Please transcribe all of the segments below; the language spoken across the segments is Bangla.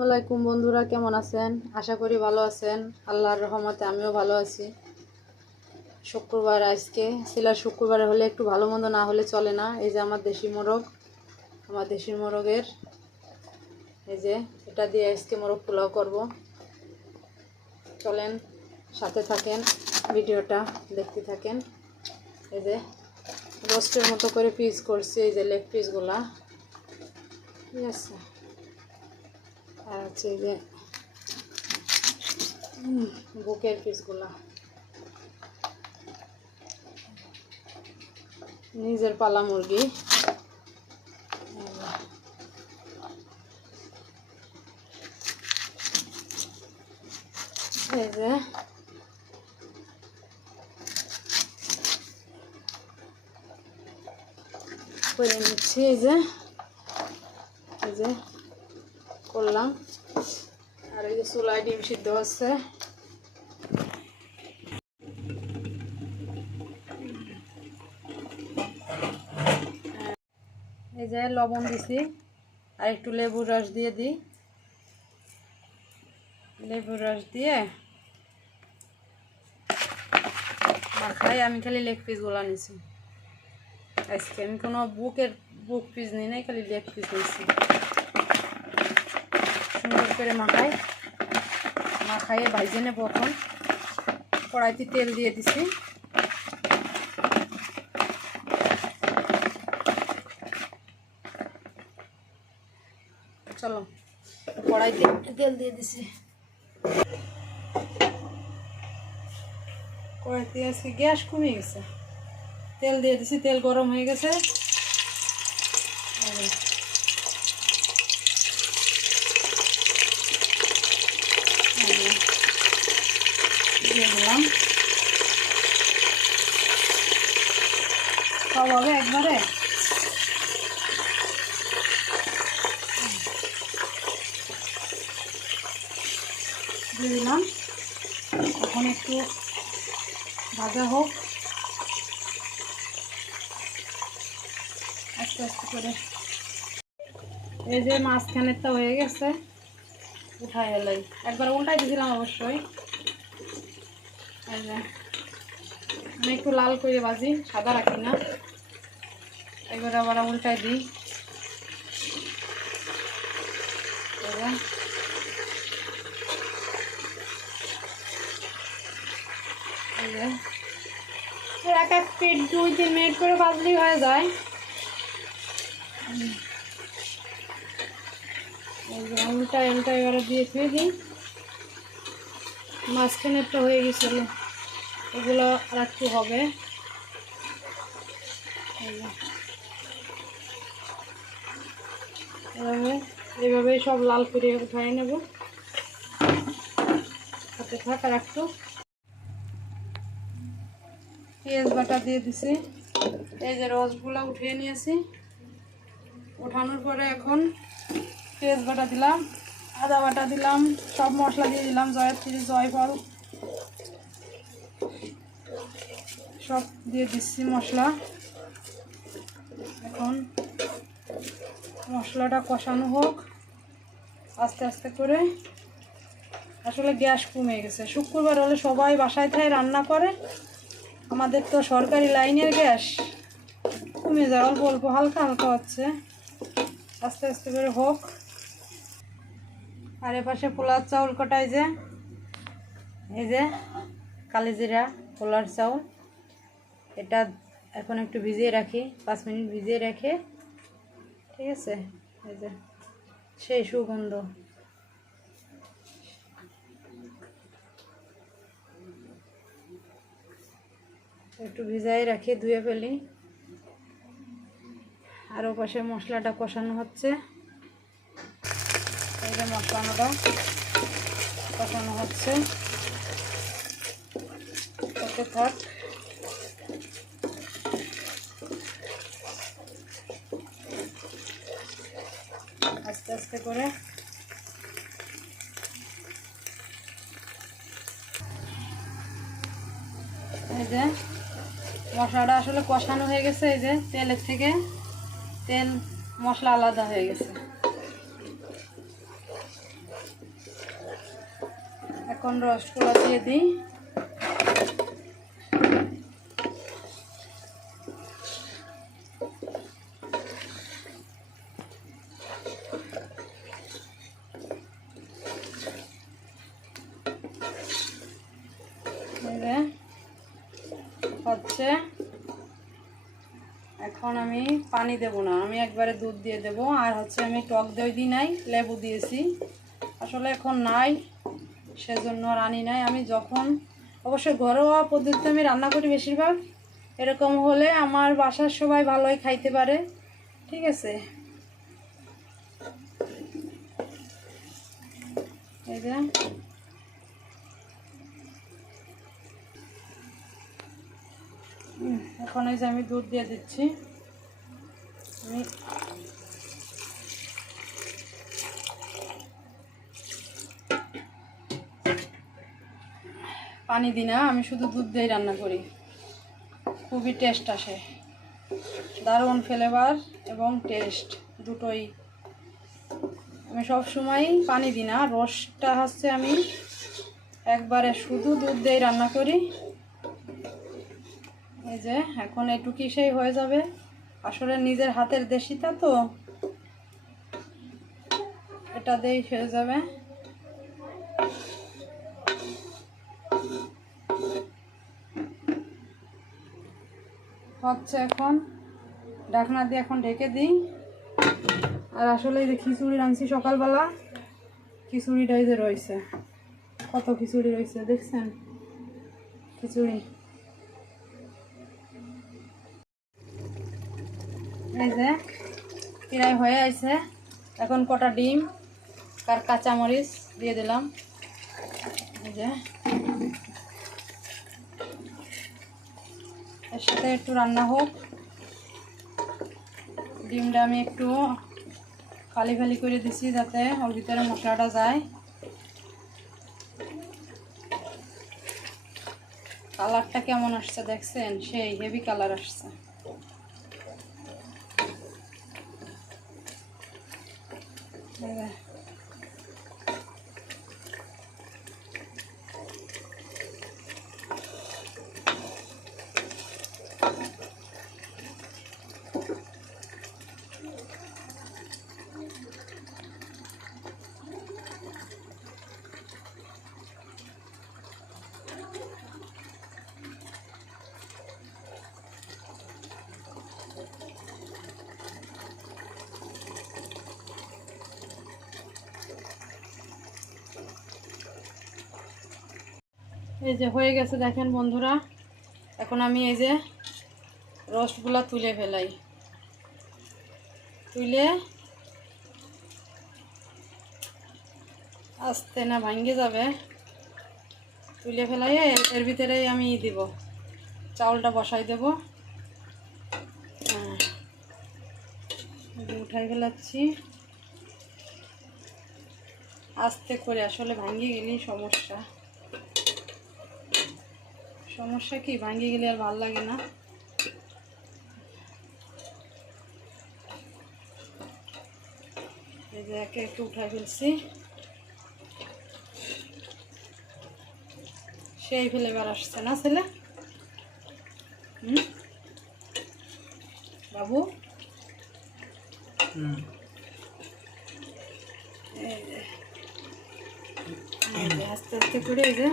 আসসালামাইকুম বন্ধুরা, কেমন আছেন? আশা করি ভালো আছেন। আল্লাহর রহমতে আমিও ভালো আছি। শুক্রবার আজকে সিলার শুক্রবারে হলে একটু ভালো মন্দ না হলে চলে না। এই যে আমার দেশি মোরগ, আমার দেশি মোরগের এই যে এটা দিয়ে আজকে মোরগ পোলাও করব। চলেন সাথে থাকেন, ভিডিওটা দেখতে থাকেন। এই যে রোস্টের মতো করে পিস করছি, এই যে লেগ পিসগুলা, ঠিক আছে। আর হচ্ছে এই যে বুকের পিসগুলা, নিজের পালা মুরগি। এই যে করে নিচ্ছি, এই যে করলাম। আর এই যে চুলায় ডিম সিদ্ধ হচ্ছে। এই যে লবণ দিছি, আর একটু লেবুর রস দিয়ে দিই। লেবুর রস দিয়ে মাখাই। আমি খালি লেগ পিসগুলো নিছি আজকে, আমি কোনো বুক পিস নিই নাই, খালি লেগ পিস নিয়েছি। সুন্দর করে মাখাইয়ে ভাইজে নেব। এখন কড়াইতে তেল দিয়ে দিছি। চলো, কড়াইতে তেল দিয়ে দিছি। কড়াইতে আজকে গ্যাস কমে গেছে। তেল দিয়ে দিছি, তেল গরম হয়ে গেছে। দিয়ে দিলাম সব হবে একবারে। দিয়ে দিলাম। এখন একটু ভাজা হোক আস্তে আস্তে করে। এই যে মাঝখানেরটা হয়ে গেছে, উঠাই এলাই। একবার উল্টাই দিয়েছিলাম অবশ্যই। এই যে আমি একটু লাল করে ভাজি, সাদা রাখি না। এবার আবার উল্টাই দিই। এক এক পিঠ 2-3 মিনিট করে ভাজলেই হয়ে যায়। উল্টা এবারে দিয়ে ধুয়ে দিই। মাঝখানেরটা হয়ে গেছিল, এগুলো আর একটু হবে। এভাবে সব লাল করে উঠাই নেব। হাতে থাক। আর একটু পেঁয়াজ বাটা দিয়ে দিছি। এই যে রসগুলো উঠিয়ে নিয়েছি। ওঠানোর পরে এখন পেঁয়াজ বাটা দিলাম, আদা বাটা দিলাম, সব মশলা দিয়ে দিলাম, জয়ত্রী, জয়ফল সব দিয়ে দিচ্ছি মশলা। এখন মশলাটা কষানো হোক আস্তে আস্তে করে। আসলে গ্যাস কমে গেছে। শুক্রবার হলে সবাই বাসায় থাকে, রান্না করে। আমাদের তো সরকারি লাইনের গ্যাস কমে যায়, অল্প অল্প হালকা হালকা হচ্ছে। আস্তে আস্তে করে হোক। আর এপাশে পোলার চাউল কটাই যে, এই যে কালিজিরা পোলার চাউল, এটা এখন একটু ভিজিয়ে রাখি, 5 মিনিট ভিজিয়ে রেখে, ঠিক আছে। এই যে সেই সুগন্ধ। একটু ভিজাই রাখি, ধুয়ে ফেলি। আর ওপাশে মশলাটা কষানো হচ্ছে। এই যে মশলাটা কষানো হচ্ছে, ওতে থাক। আস্তে আস্তে করে এই যে মশলাটা আসলে কষানো হয়ে গেছে। এই যে তেলের থেকে তেল মশলা আলাদা হয়ে গেছে। এখন রসগুলো দিয়ে দিই। হচ্ছে এখন আমি পানি দেব না, আমি একবারে দুধ দিয়ে দেব। আর হচ্ছে আমি টক দই দিই নাই, লেবু দিয়েছি। আসলে এখন নাই, সেজন্য আর আনি নাই। আমি যখন অবশ্যই ঘরোয়া পদ্ধতিতে আমি রান্না করি বেশিরভাগ, এরকম হলে আমার বাসার সবাই ভালোই খাইতে পারে। ঠিক আছে, এই যে এখন এই যে আমি দুধ দিয়ে দিচ্ছি। আমি পানি দিই না, আমি শুধু দুধ দিয়ে রান্না করি। খুবই টেস্ট আসে, দারুণ ফ্লেভার এবং টেস্ট দুটোই। আমি সব সময় পানি দিই না, রসটা হচ্ছে আমি একবারে শুধু দুধ দিয়ে রান্না করি। এই যে এখন এটুকু সেই হয়ে যাবে। আসলে নিজের হাতের দেশিটা তো, এটা দিয়েই হয়ে যাবে। হচ্ছে এখন ঢাকনা দিয়ে এখন ঢেকে দিই। আর আসলে এই যে খিচুড়ি রাঁধছি সকালবেলা, খিচুড়িটাই যে রয়েছে, কত খিচুড়ি রয়েছে দেখছেন, খিচুড়ি। এই যে প্রায় হয়ে আছে। এখন কটা ডিম আর কাঁচামরিচ দিয়ে দিলাম। এই যে এর সাথে একটু রান্না হোক। ডিমটা আমি একটু ফালি ফালি করে দিছি যাতে ওর ভিতরে মশলাটা যায়। কালারটা কেমন আসছে দেখছেন, সেই হেভি কালার আসছে। এই যে হয়ে গেছে দেখেন বন্ধুরা। এখন আমি এই যে রসগুলা তুলে ফেলাই, তুলে আস্তে না ভাঙ্গে যাবে, তুলে ফেলাই এর ভিতরেই আমি দিব, চাউলটা বসাই দেব। উঠাই ফেলাচ্ছি আস্তে করে, আসলে ভাঙ্গে গেলেই সমস্যা। সমস্যা কি, ভাঙ্গে গেলে আর ভালো লাগে না। এই যে একে একটু উঠাই ফেলছি, সেই ফ্লেভার আসছে না ছেলে? বাবু আস্তে আস্তে করে এই যে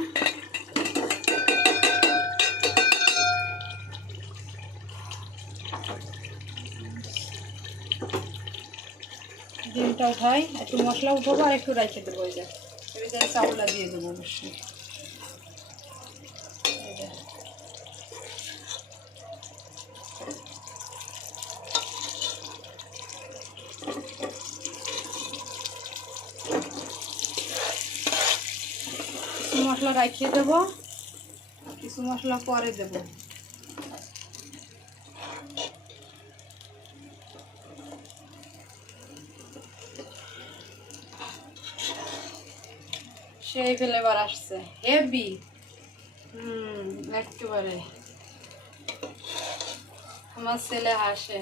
ডিমটা উঠাই, একটু মশলা উঠাবো আর একটু রাখে দেবো। এই যে এর ভিতরে চাউলটা দিয়ে দেবো অবশ্যই। কিছু মশলা রাখিয়ে দেবো, কিছু মশলা পরে দেব। সেই ফ্লেভার আসছে হেভি। একেবারে আমার ছেলে হাসে,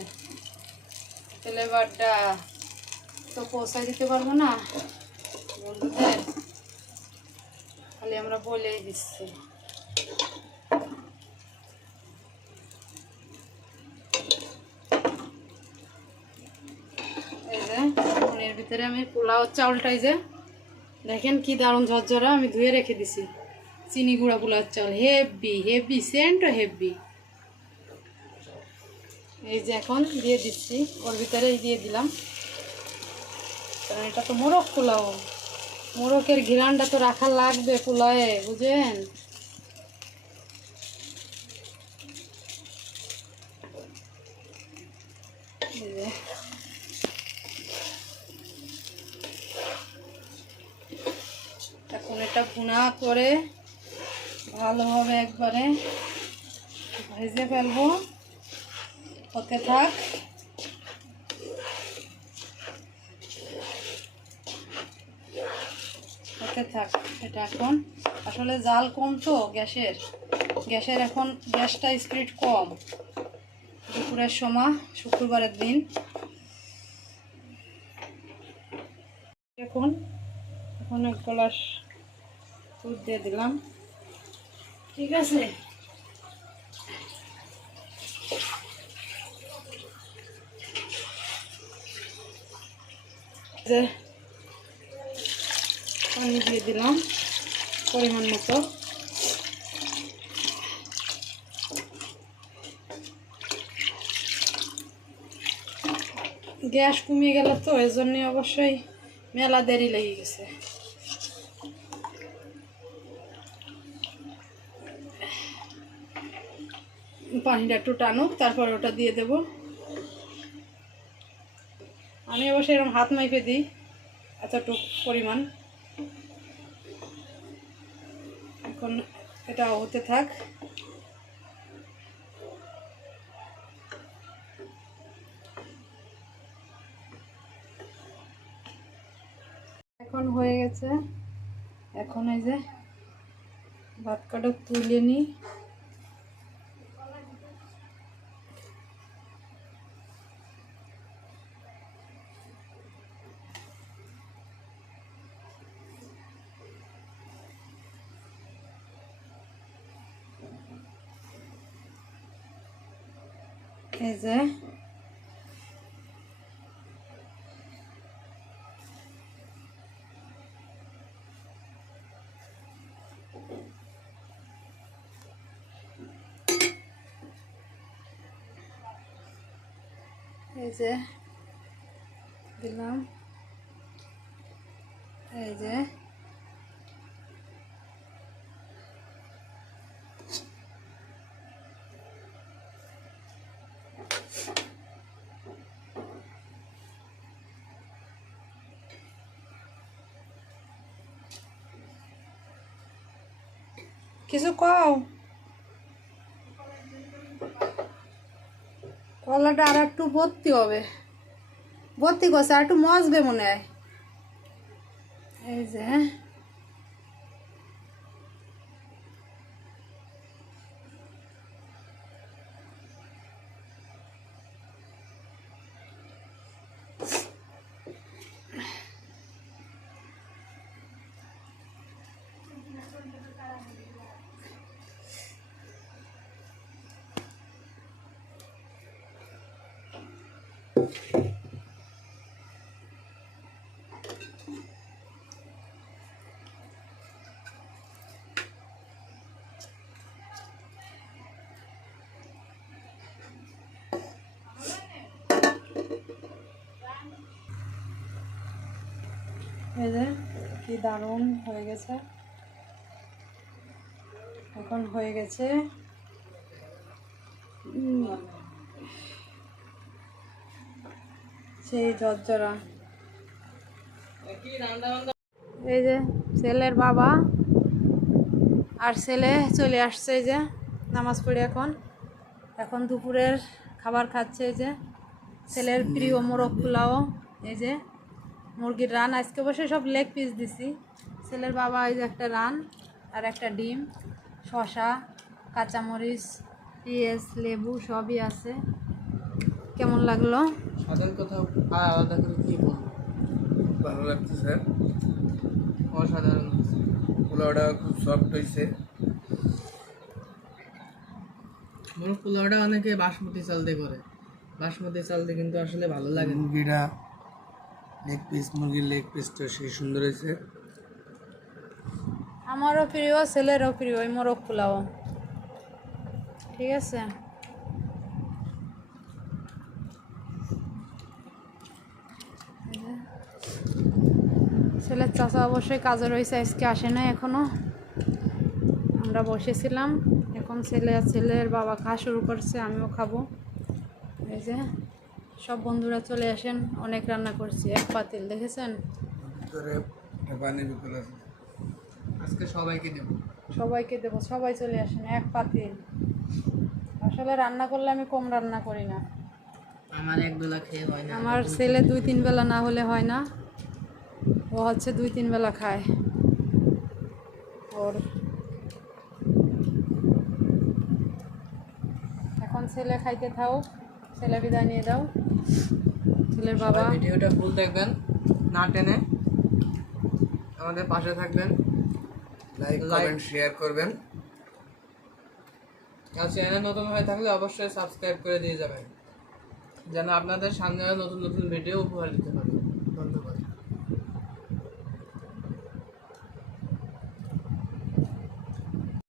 ফ্লেভারটা তো পৌঁছায় দিতে পারবো না বন্ধুদের, খালি খালি আমরা বলেই দিচ্ছি। এই যে এখন এর ভিতরে আমি পোলাও চাউলটাই যে দেখেন কি দারুণ ঝরঝরা, আমি ধুয়ে রেখে দিছি। চিনি গুঁড়া পোলাওর চাউল, হেভি হেভি সেন্টও হেভি। এই যে এখন দিয়ে দিচ্ছি, ওর ভিতরেই দিয়ে দিলাম, কারণ এটা তো মোরগ পোলাও, মোরগের ঘিরানটা তো রাখা লাগবে পোলাওয়ে, বুঝেন। এখন এটা ভুনা করে ভালোভাবে একবারে ভেজে ফেলবো, হতে থাক। হতে থাক এটা। এখন আসলে জাল কম তো গ্যাসের এখন গ্যাসটা স্পিড কম। দুপুরের সময়, শুক্রবারের দিন। এখন এক গ্লাস দুধ দিয়ে দিলাম, ঠিক আছে। পানি দিয়ে দিলাম পরিমাণ মতো। গ্যাস কমিয়ে গেল তো, এই জন্য অবশ্যই মেলা দেরি লেগে গেছে। পানিটা একটু টানুক, তারপর ওটা দিয়ে দেব। আমি অবশ্যই এরকম হাত মাইপে দিই এতটুক পরিমাণ। এখন এটা হতে থাক। এখন হয়ে গেছে। এখন এই যে ভাত কাটা তুলে নিই। এই যে দিলাম, এই যে কিছু কও। কলাটা আর একটু ভর্তি হবে, ভর্তি করছে, আর একটু মজবে মনে হয়। এই যে কি দারুণ হয়ে গেছে। এখন হয়ে গেছে সেই ঝরঝরা। এই যে ছেলের বাবা আর ছেলে চলে আসছে, এই যে নামাজ পড়ে এখন দুপুরের খাবার খাচ্ছে। এই যে ছেলের প্রিয় মোরগ পোলাও, এই যে মুরগির রান, আজকে বসে সব লেগ পিস দিছি। ছেলের বাবা এই যে একটা রান আর একটা ডিম, শসা, কাঁচামরিচ, পেঁয়াজ, লেবু সবই আছে। কেমন লাগলো? সাধারণ কথা আলাদা করে কি বলবো, ভালো লাগছে স্যার, অসাধারণ। পোলাওটা খুব সফট হয়েছে। মোরগ পোলাওটা অনেকে বাসমতি চাল দিয়ে করে, বাসমতি চাল দিয়ে কিন্তু আসলে ভালো লাগে না। মুরগিটা মুরগির লেগ পিসটা সেই সুন্দর হয়েছে। আমারও প্রিয়, ছেলেরও প্রিয় এই মোরগ পোলাও। ঠিক আছে, ছেলের চাচা অবশ্যই কাজে রয়েছে, আজকে আসে নাই এখনো। আমরা বসেছিলাম, এখন ছেলে আর ছেলের বাবা খাওয়া শুরু করছে, আমিও খাবো। এই যে সব বন্ধুরা চলে আসেন, অনেক রান্না করছি, এক পাতিল দেখেছেন। ভিতরে একটা পানির বোতল আছে। আজকে সবাইকে দেবো। সবাইকে দেবো, সবাই চলে আসেন, এক পাতিল। আসলে রান্না করলে আমি কম রান্না করি না, আমার এক বেলা খেয়ে হয় না। আমার ছেলে 2-3 বেলা না হলে হয় না, ও হচ্ছে 2-3 বেলা খায়। ওর এখন ছেলে খাইতে থাও, ছেলে বিদায় নিয়ে দাও। ছেলের বাবা সবাই ভিডিওটা ফুল দেখবেন, না টেনে আমাদের পাশে থাকবেন, লাইক কমেন্ট শেয়ার করবেন। আর চ্যানেল নতুন হয়ে থাকলে অবশ্যই সাবস্ক্রাইব করে দিয়ে যাবেন, যেন আপনাদের সামনে নতুন নতুন ভিডিও উপহার দিতে পারি। ধন্যবাদ।